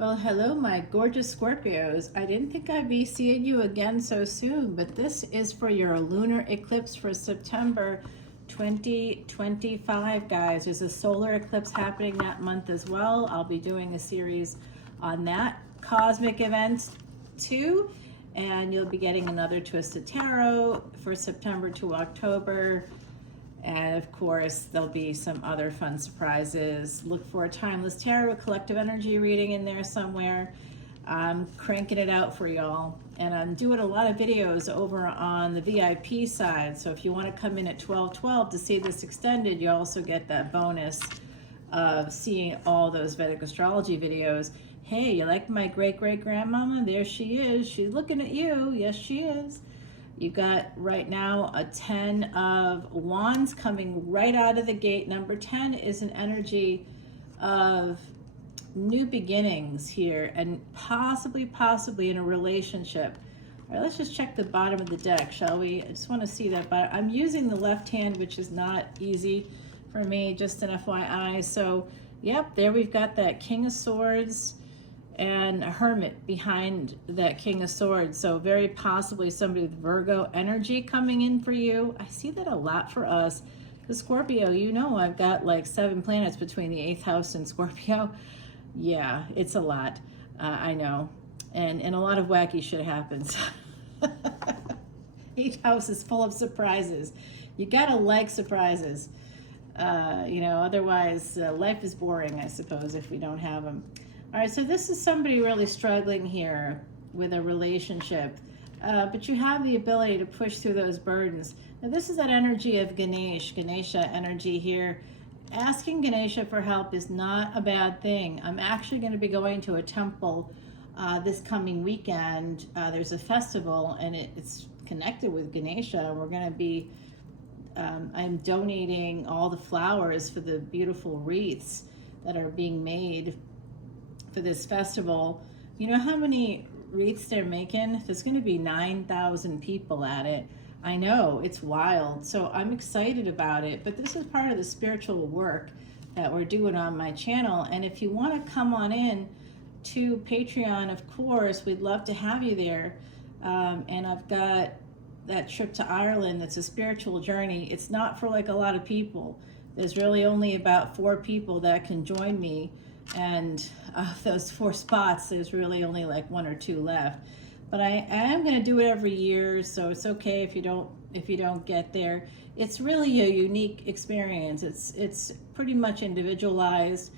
Well, hello, my gorgeous Scorpios. I didn't think I'd be seeing you again so soon, but this is for your lunar eclipse for September 2025, guys. There's a solar eclipse happening that month as well. I'll be doing a series on that cosmic event too, and you'll be getting another Twisted Tarot for September to October. And of course, there'll be some other fun surprises. Look for a Timeless Tarot, collective energy reading in there somewhere. I'm cranking it out for y'all. And I'm doing a lot of videos over on the VIP side. So if you want to come in at 12:12 to see this extended, you also get that bonus of seeing all those Vedic Astrology videos. Hey, you like my great-great-grandmama? There she is. She's looking at you. Yes, she is. You got right now a 10 of Wands coming right out of the gate. Number 10 is an energy of new beginnings here and possibly in a relationship. All right, let's just check the bottom of the deck, shall we? I just want to see that. But I'm using the left hand, which is not easy for me, just an FYI. So, yep, there we've got that King of Swords and a Hermit behind that King of Swords. So very possibly somebody with Virgo energy coming in for you. I see that a lot for us. Because Scorpio, you know, I've got like 7 planets between the 8th house and Scorpio. Yeah, it's a lot. I know. And a lot of wacky shit happens. Each house is full of surprises. You gotta like surprises. You know, otherwise life is boring, I suppose, if we don't have them. All right, so this is somebody really struggling here with a relationship, but you have the ability to push through those burdens. Now, this is that energy of Ganesha energy here. Asking Ganesha for help is not a bad thing. I'm actually going to be going to a temple this coming weekend. There's a festival, and it's connected with Ganesha. We're going to be, I'm donating all the flowers for the beautiful wreaths that are being made for this festival. You know how many wreaths they're making? There's going to be 9,000 people at it. I know, it's wild. So I'm excited about it, but this is part of the spiritual work that we're doing on my channel. And if you want to come on in to Patreon, of course, we'd love to have you there. And I've got that trip to Ireland. That's a spiritual journey. It's not for like a lot of people. There's really only about 4 people that can join me. And of those 4 spots, there's really only like 1 or 2 left. But I am going to do it every year, so it's okay if you don't get there. It's really a unique experience. It's pretty much individualized.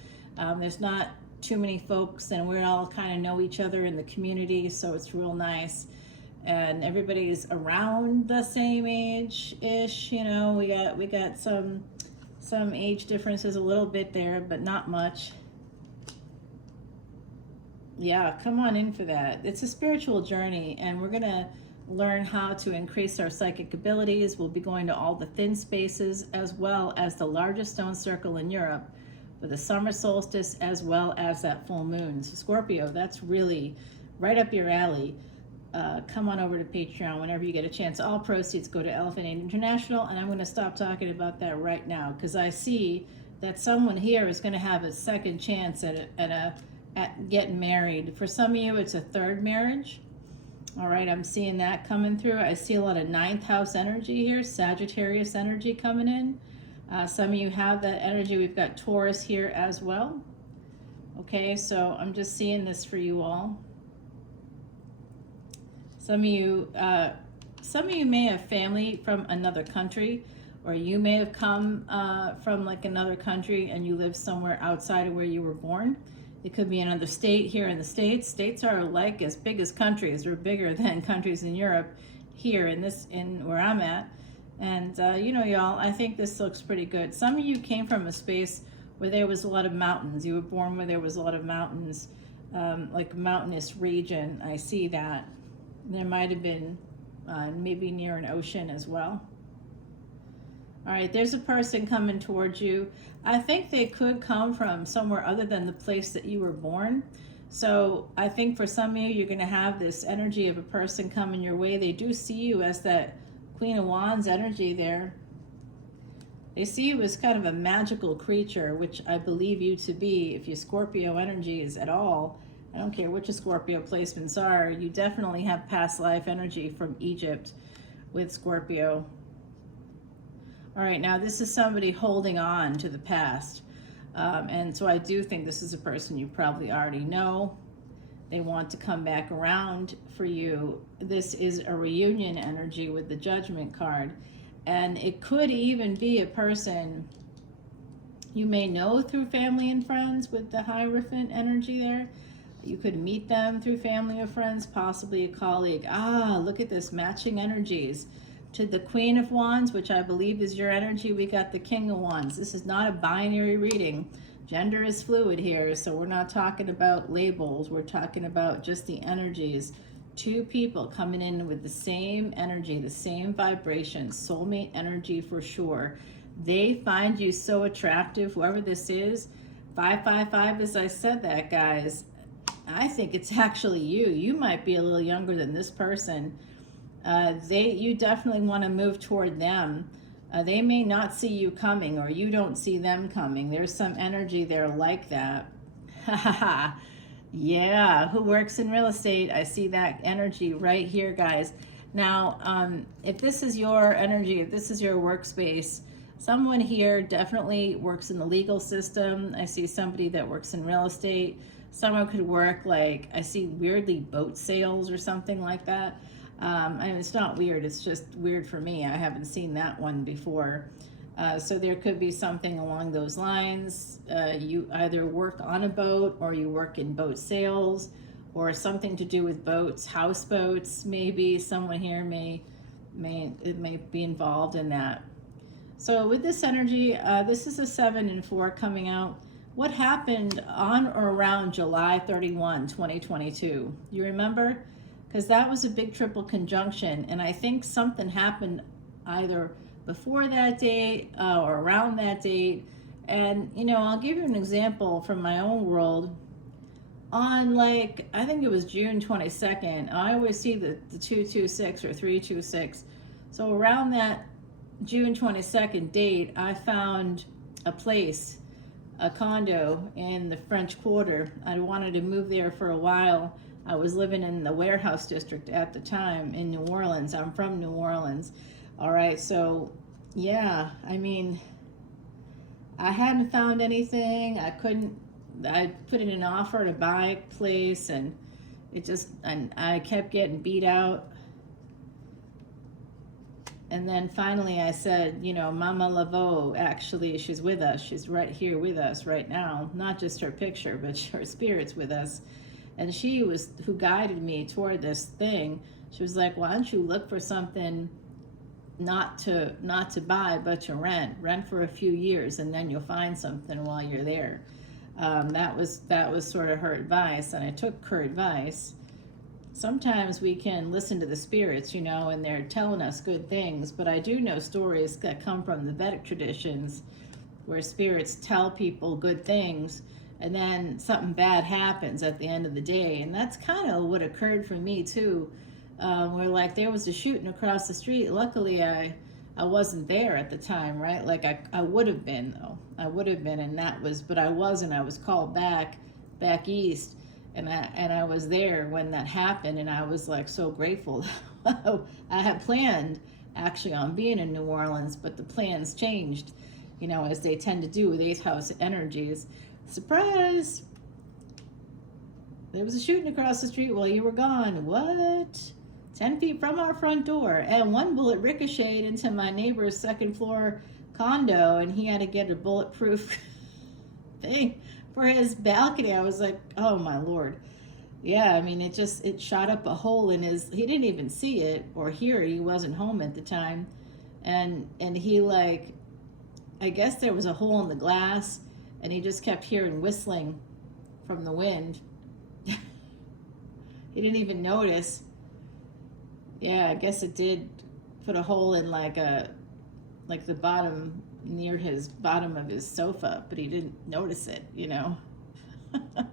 There's not too many folks, and we all kind of know each other in the community, so it's real nice. And everybody's around the same age-ish. You know, we got some age differences a little bit there, but not much. Yeah, come on in for that. It's a spiritual journey, and we're going to learn how to increase our psychic abilities. We'll be going to all the thin spaces as well as the largest stone circle in Europe for the summer solstice as well as that full moon. So Scorpio, that's really right up your alley. Come on over to Patreon whenever you get a chance. All proceeds go to Elephant Aid International, and I'm going to stop talking about that right now because I see that someone here is going to have a second chance at getting married. For some of you, it's a 3rd marriage. All right, I'm seeing that coming through. I see a lot of 9th house energy here, Sagittarius energy coming in. Some of you have that energy. We've got Taurus here as well. Okay, so I'm just seeing this for you all. Some of you may have family from another country, or you may have come from like another country and you live somewhere outside of where you were born. It could be another state here in the States. States are like as big as countries. They're bigger than countries in Europe here in where I'm at. And you know, y'all, I think this looks pretty good. Some of you came from a space where there was a lot of mountains. You were born where there was a lot of mountains, like a mountainous region. I see that. There might have been maybe near an ocean as well. All right, there's a person coming towards you. I think they could come from somewhere other than the place that you were born. So I think for some of you, you're going to have this energy of a person coming your way. They do see you as that Queen of Wands energy there. They see you as kind of a magical creature, which I believe you to be. If your Scorpio energy is at all I don't care what your Scorpio placements are, you definitely have past life energy from Egypt with Scorpio. All right, now this is somebody holding on to the past. And so I do think this is a person you probably already know. They want to come back around for you. This is a reunion energy with the Judgment card. And it could even be a person you may know through family and friends with the Hierophant energy there. You could meet them through family or friends, possibly a colleague. Ah, look at this, matching energies. To the Queen of Wands, which I believe is your energy, we got the King of Wands. This is not a binary reading. Gender is fluid here, so we're not talking about labels. We're talking about just the energies. Two people coming in with the same energy, the same vibration, soulmate energy for sure. They find you so attractive, whoever this is. 555, as I said that, guys. I think it's actually you. You might be a little younger than this person. You definitely want to move toward them. They may not see you coming, or you don't see them coming. There's some energy there like that. Yeah, who works in real estate? I see that energy right here, guys. Now, if this is your energy, if this is your workspace, someone here definitely works in the legal system. I see somebody that works in real estate. Someone could work like, I see weirdly boat sales or something like that. I mean, it's not weird, it's just weird for me. I haven't seen that one before. So there could be something along those lines. You either work on a boat, or you work in boat sales, or something to do with boats, houseboats. Maybe someone here may be involved in that. So with this energy, this is a 7 and 4 coming out. What happened on or around July 31, 2022? You remember? Because that was a big triple conjunction, and I think something happened either before that date or around that date. And, you know, I'll give you an example from my own world. On, like, I think it was June 22nd, I always see the 226 or 326. So around that June 22nd date, I found a place, a condo in the French Quarter. I wanted to move there for a while. I was living in the warehouse district at the time in New Orleans. I'm from New Orleans. All right, so yeah, I mean, I hadn't found anything. I put in an offer to buy a place, and I kept getting beat out. And then finally I said, you know, Mama Laveau, actually, she's with us. She's right here with us right now. Not just her picture, but her spirit's with us. And she was who guided me toward this thing. She was like, why don't you look for something not to buy, but to rent for a few years, and then you'll find something while you're there. That was sort of her advice, and I took her advice. Sometimes we can listen to the spirits, you know, and they're telling us good things, but I do know stories that come from the Vedic traditions where spirits tell people good things, and then something bad happens at the end of the day. And that's kind of what occurred for me too. Where like there was a shooting across the street. Luckily I wasn't there at the time, right? Like I would have been though. I would have been, and but I wasn't. I was called back east, and I was there when that happened, and I was like so grateful. I had planned actually on being in New Orleans, but the plans changed, you know, as they tend to do with 8th house energies. Surprise! There was a shooting across the street while you were gone. What? 10 feet from our front door. And one bullet ricocheted into my neighbor's second floor condo, and he had to get a bulletproof thing for his balcony. I was like, oh my Lord. Yeah, I mean, it shot up a hole in he didn't even see it or hear it. He wasn't home at the time. And he, like, I guess there was a hole in the glass, and he just kept hearing whistling from the wind. He didn't even notice. Yeah, I guess it did put a hole in like the bottom, near his bottom of his sofa, but he didn't notice it, you know. Can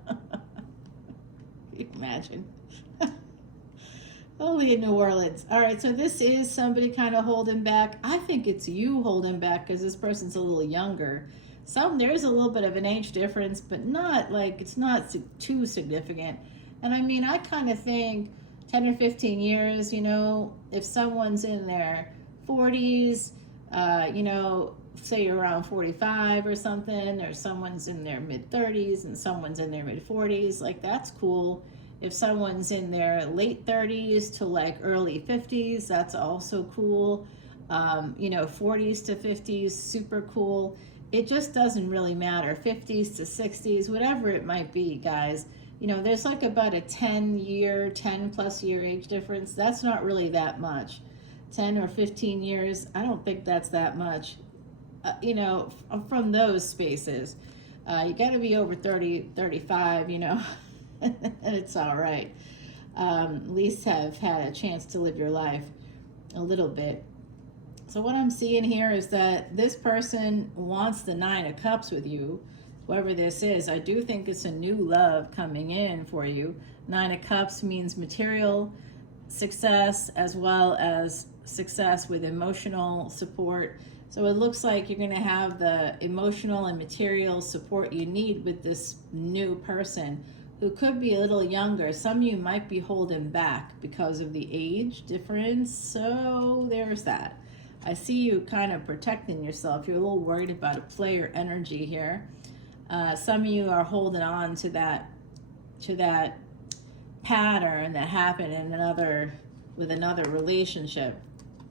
you imagine? Only in New Orleans. All right, so this is somebody kind of holding back. I think it's you holding back because this person's a little younger. There's a little bit of an age difference, but not like, it's not too significant. And I mean, I kind of think 10 or 15 years, you know, if someone's in their 40s, you know, say you're around 45 or something, or someone's in their mid 30s and someone's in their mid 40s, like that's cool. If someone's in their late 30s to like early 50s, that's also cool. You know, 40s to 50s, super cool. It just doesn't really matter. 50s to 60s, whatever it might be, guys. You know, there's like about a 10 plus year age difference. That's not really that much. 10 or 15 years, I don't think that's that much. You know, from those spaces. You got to be over 30, 35, you know, and it's all right. At least have had a chance to live your life a little bit. So what I'm seeing here is that this person wants the 9 of Cups with you, whoever this is. I do think it's a new love coming in for you. 9 of Cups means material success as well as success with emotional support. So it looks like you're going to have the emotional and material support you need with this new person who could be a little younger. Some of you might be holding back because of the age difference. So there's that. I see you kind of protecting yourself. You're a little worried about a player energy here. Some of you are holding on to that pattern that happened in with another relationship.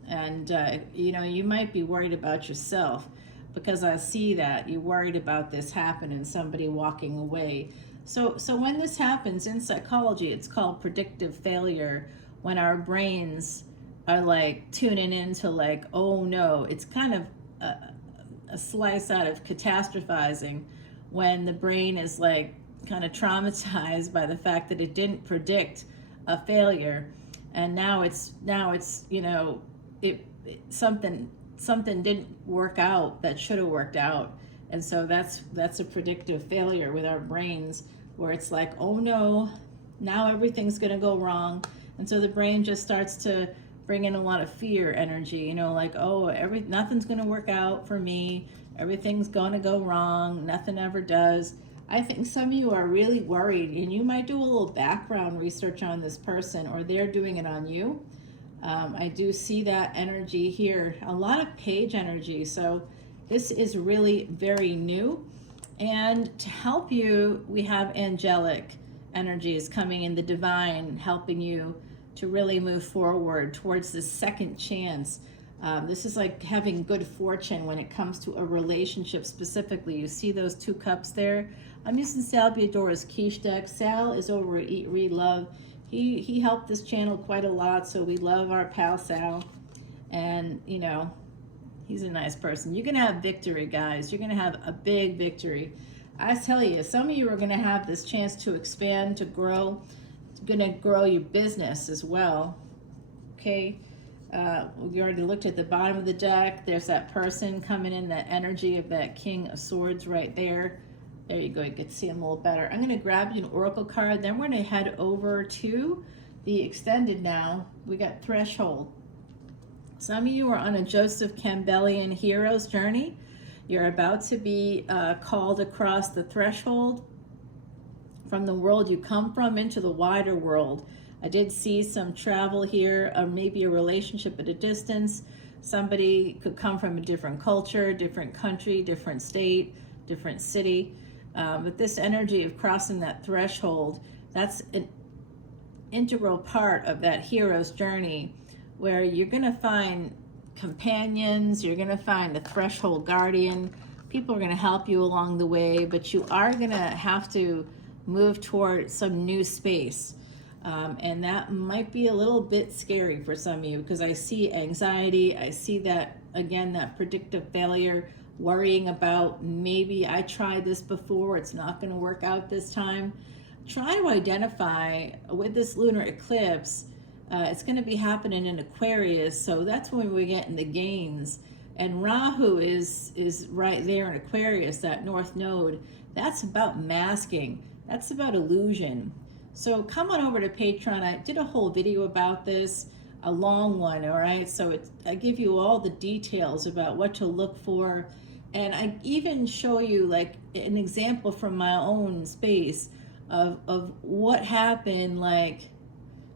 And, you know, you might be worried about yourself because I see that you're worried about this happening, somebody walking away. So when this happens in psychology, it's called predictive failure, when our brains are like tuning into like, oh no, it's kind of a slice out of catastrophizing when the brain is like kind of traumatized by the fact that it didn't predict a failure. And now it's you know, something didn't work out that should have worked out. And so that's a predictive failure with our brains, where it's like, oh no, now everything's going to go wrong. And so the brain just starts to bring in a lot of fear energy, you know, like, oh, nothing's going to work out for me. Everything's going to go wrong. Nothing ever does. I think some of you are really worried, and you might do a little background research on this person, or they're doing it on you. I do see that energy here, a lot of page energy. So this is really very new. And to help you, we have angelic energies coming in, the divine, helping you to really move forward towards the second chance. This is like having good fortune when it comes to a relationship specifically. You see those 2 cups there? I'm using Sal Biodora's quiche deck. Sal is over at Eat, Read, Love. He helped this channel quite a lot, so we love our pal Sal. And, you know, he's a nice person. You're going to have victory, guys. You're going to have a big victory. I tell you, some of you are going to have this chance to expand, to grow. It's going to grow your business as well. Okay? We already looked at the bottom of the deck. There's that person coming in, that energy of that King of Swords right there. There you go. You can see him a little better. I'm going to grab you an oracle card. Then we're going to head over to the extended now. We got Threshold. Some of you are on a Joseph Campbellian hero's journey. You're about to be called across the threshold from the world you come from into the wider world. I did see some travel here, or maybe a relationship at a distance. Somebody could come from a different culture, different country, different state, different city. But this energy of crossing that threshold, that's an integral part of that hero's journey, where you're going to find companions, you're going to find a threshold guardian. People are going to help you along the way, but you are going to have to move toward some new space. And that might be a little bit scary for some of you, because I see anxiety. I see that, again, that predictive failure, worrying about, maybe I tried this before, it's not going to work out this time. Try to identify with this lunar eclipse. It's going to be happening in Aquarius, so that's when we're getting the gains. And Rahu is right there in Aquarius, that north node. That's about masking. That's about illusion. So come on over to Patreon. I did a whole video about this, a long one, all right? So I give you all the details about what to look for. And I even show you like an example from my own space of what happened, like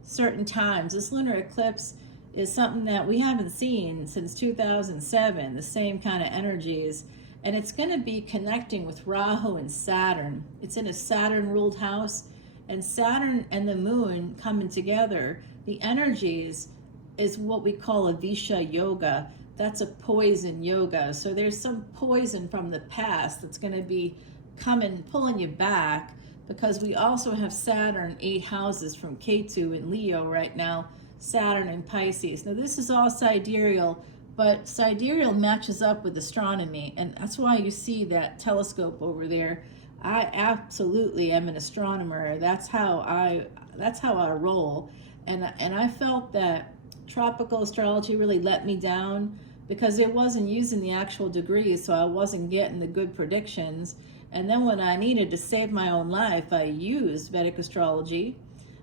certain times. This lunar eclipse is something that we haven't seen since 2007, the same kind of energies. And it's going to be connecting with Rahu and Saturn. It's in a Saturn ruled house, and Saturn and the moon coming together, the energies is what we call a Visha yoga. That's a poison yoga. So there's some poison from the past that's going to be coming, pulling you back, because we also have Saturn 8 houses from Ketu in Leo right now, Saturn in Pisces. Now this is all sidereal, but sidereal matches up with astronomy, and that's why you see that telescope over there. I absolutely am an astronomer. That's how I roll. And I felt that tropical astrology really let me down because it wasn't using the actual degrees, so I wasn't getting the good predictions. And then when I needed to save my own life, I used Vedic astrology.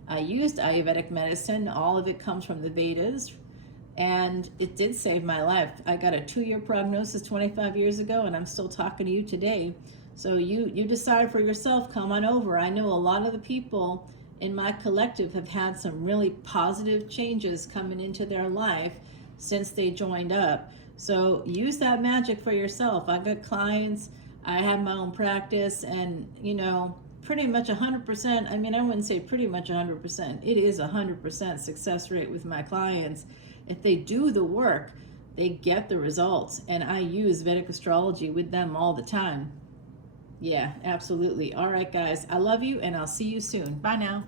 I used Ayurvedic medicine. All of it comes from the Vedas. And it did save my life. I got a 2-year prognosis 25 years ago, and I'm still talking to you today. So you decide for yourself, come on over. I know a lot of the people in my collective have had some really positive changes coming into their life since they joined up. So use that magic for yourself. I got clients, I have my own practice, and you know, pretty much 100%, I mean, I wouldn't say pretty much 100%, it is 100% success rate with my clients. If they do the work, they get the results, and I use Vedic astrology with them all the time. Yeah, absolutely. All right, guys, I love you, and I'll see you soon. Bye now.